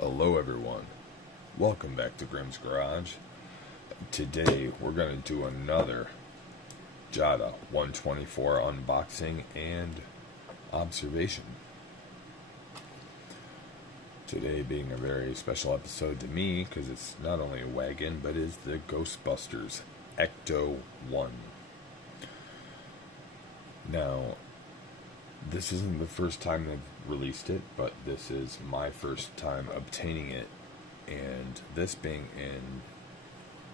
Hello everyone, welcome back to Grimm's Garage. Today we're going to do another JADA 124 unboxing and observation. Today being a very special episode to me because it's not only a wagon but is the Ghostbusters Ecto-1. Now, this isn't the first time they've released it, but this is my first time obtaining it, and this being in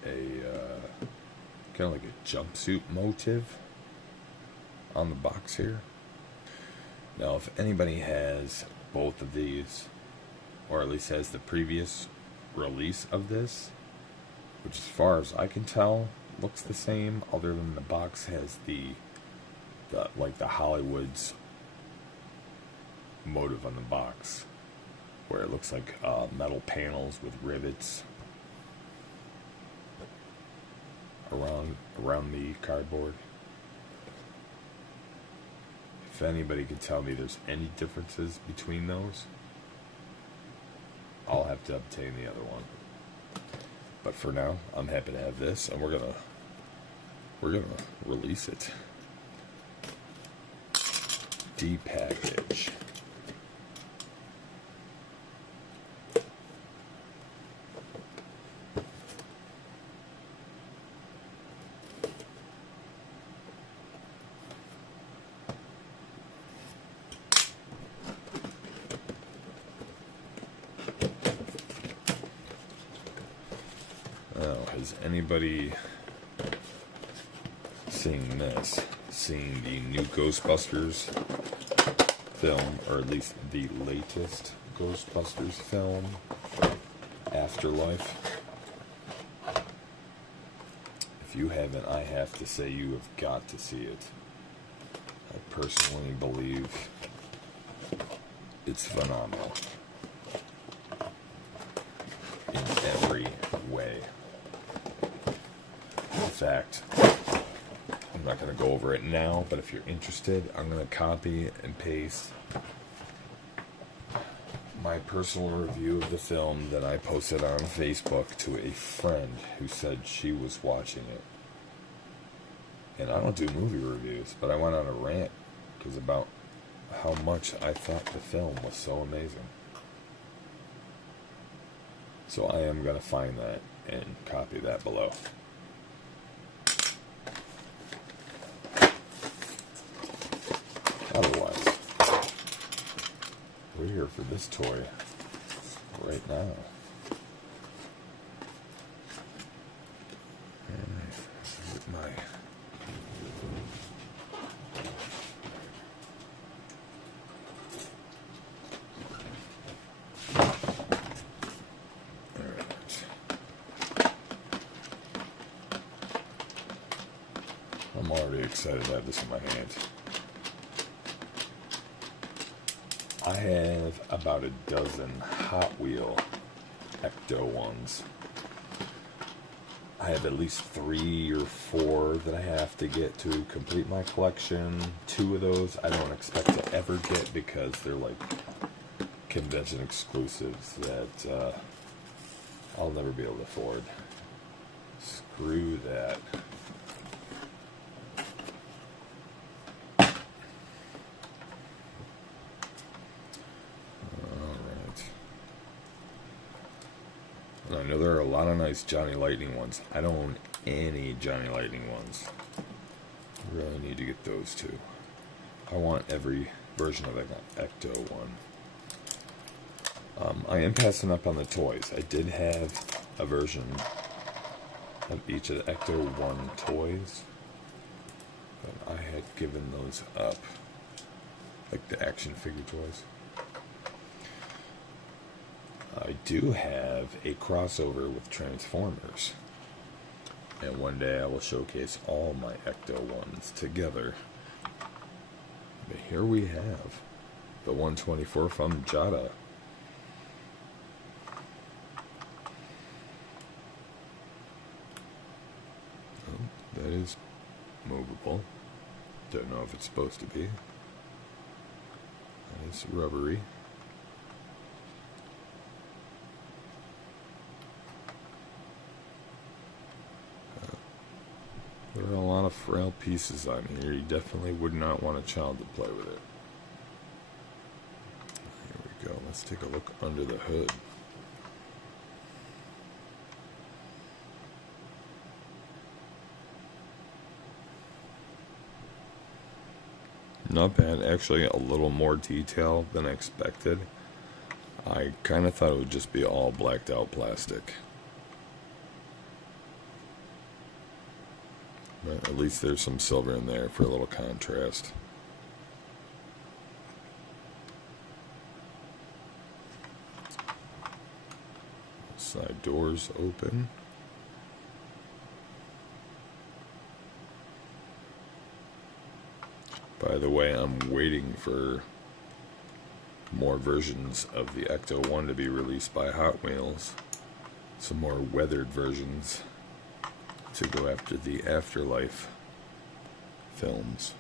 a kind of like a jumpsuit motive on the box here. Now, if anybody has both of these, or at least has the previous release of this, which as far as I can tell looks the same, other than the box has the Hollywood's motive on the box, where it looks like metal panels with rivets around the cardboard. If anybody could tell me there's any differences between those, I'll have to obtain the other one. But for now, I'm happy to have this, and we're gonna release it. Depackage. Now, has anybody seen this? Seen the new Ghostbusters film, or at least the latest Ghostbusters film, Afterlife? If you haven't, I have to say you have got to see it. I personally believe it's phenomenal in every way. In fact, I'm not going to go over it now, but if you're interested, I'm going to copy and paste my personal review of the film that I posted on Facebook to a friend who said she was watching it. And I don't do movie reviews, but I went on a rant because about how much I thought the film was so amazing. So I am going to find that and copy that below. Otherwise, we're here for this toy right now. I'm already excited to have this in my hands. I have about a dozen Hot Wheel Ecto-1s. I have at least 3 or 4 that I have to get to complete my collection. 2 of those I don't expect to ever get because they're like convention exclusives that I'll never be able to afford. Screw that. I know there are a lot of nice Johnny Lightning ones. I don't own any Johnny Lightning ones. I really need to get those too. I want every version of Ecto-1. I am passing up on the toys. I did have a version of each of the Ecto-1 toys, but I had given those up, like the action figure toys. I do have a crossover with Transformers, and one day I will showcase all my Ecto-1s together. But here we have the 124 from JADA. Oh, that is movable. Don't know if it's supposed to be. It's rubbery. frail pieces on here. You definitely would not want a child to play with it. Here we go. Let's take a look under the hood. Not bad. Actually, a little more detail than expected. I kind of thought it would just be all blacked out plastic. But at least there's some silver in there for a little contrast. Side doors open. By the way, I'm waiting for more versions of the Ecto-1 to be released by Hot Wheels. Some more weathered versions to go after the Afterlife films.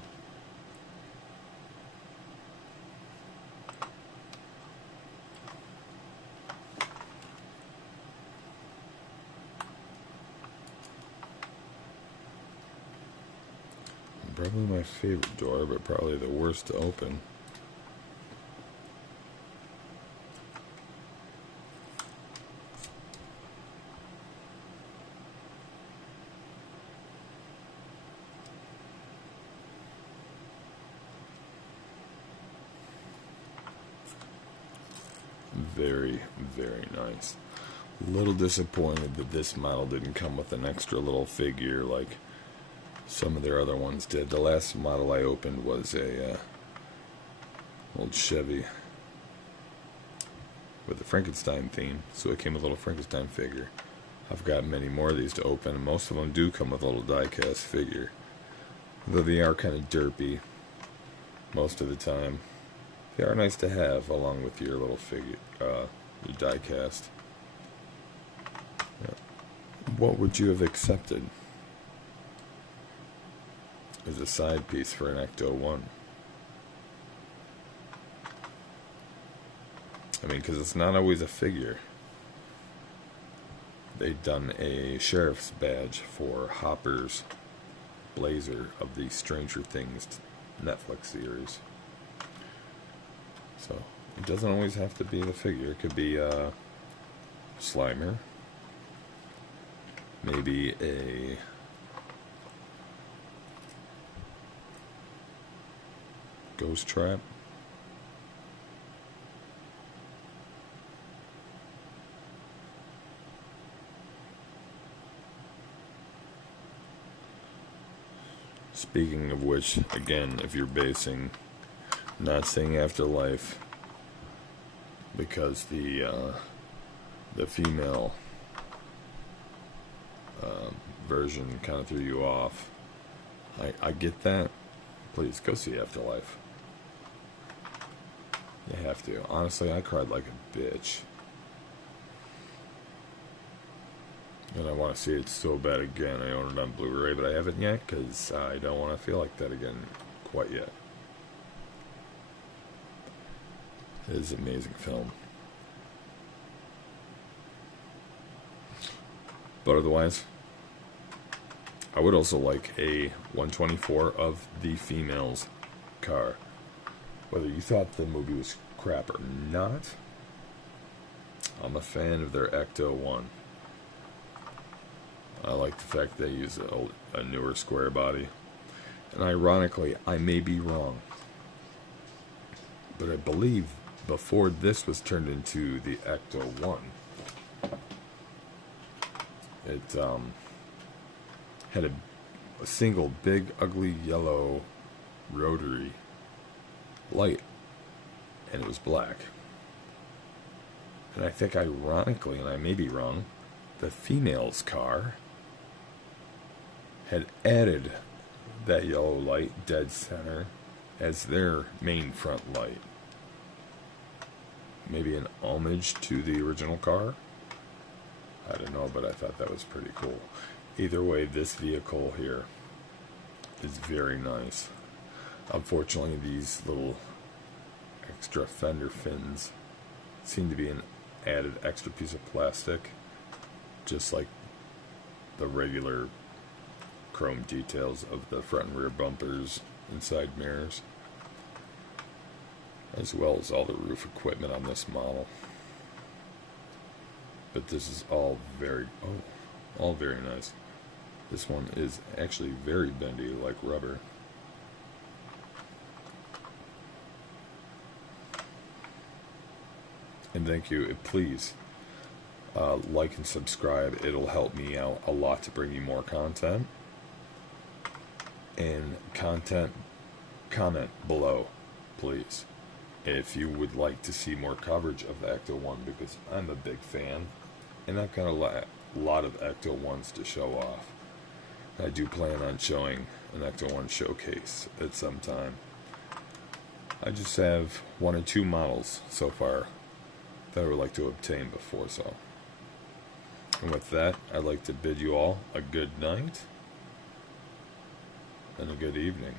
Probably my favorite door, but probably the worst to open. Very, very nice. A little disappointed that this model didn't come with an extra little figure like some of their other ones did. The last model I opened was a old Chevy with a Frankenstein theme, so it came with a little Frankenstein figure. I've got many more of these to open, and most of them do come with a little diecast figure, though they are kind of derpy most of the time. They are nice to have along with your little figure, your diecast. What would you have accepted as a side piece for an Ecto-1? I mean, because it's not always a figure. They've done a sheriff's badge for Hopper's blazer of the Stranger Things Netflix series. So, it doesn't always have to be the figure. It could be a Slimer. Maybe a Ghost Trap. Speaking of which, again, if you're basing, not saying Afterlife, because the female version kind of threw you off. I get that. Please go see Afterlife. You have to. Honestly, I cried like a bitch. And I want to see it so bad again. I own it on Blu-ray, but I haven't yet because I don't want to feel like that again quite yet. It is an amazing film. But otherwise, I would also like a 124 of the female's car. Whether you thought the movie was crap or not, I'm a fan of their Ecto-1. I like the fact they use a newer square body. And ironically, I may be wrong, but I believe before this was turned into the Ecto-1, it had a single big ugly yellow rotary light, and it was black. And I think ironically, and I may be wrong, the female's car had added that yellow light dead center as their main front light. Maybe an homage to the original car? I don't know, but I thought that was pretty cool. Either way, this vehicle here is very nice. Unfortunately, these little extra fender fins seem to be an added extra piece of plastic, just like the regular chrome details of the front and rear bumpers and side mirrors, as well as all the roof equipment on this model. But this is all very nice. This one is actually very bendy, like rubber. And thank you. Please like and subscribe. It'll help me out a lot to bring you more content. And comment below, please, if you would like to see more coverage of the Ecto-1, because I'm a big fan, and I've got a lot of Ecto-1s to show off. I do plan on showing an Ecto-1 showcase at some time. I just have 1 or 2 models so far that I would like to obtain before so. And with that, I'd like to bid you all a good night and a good evening.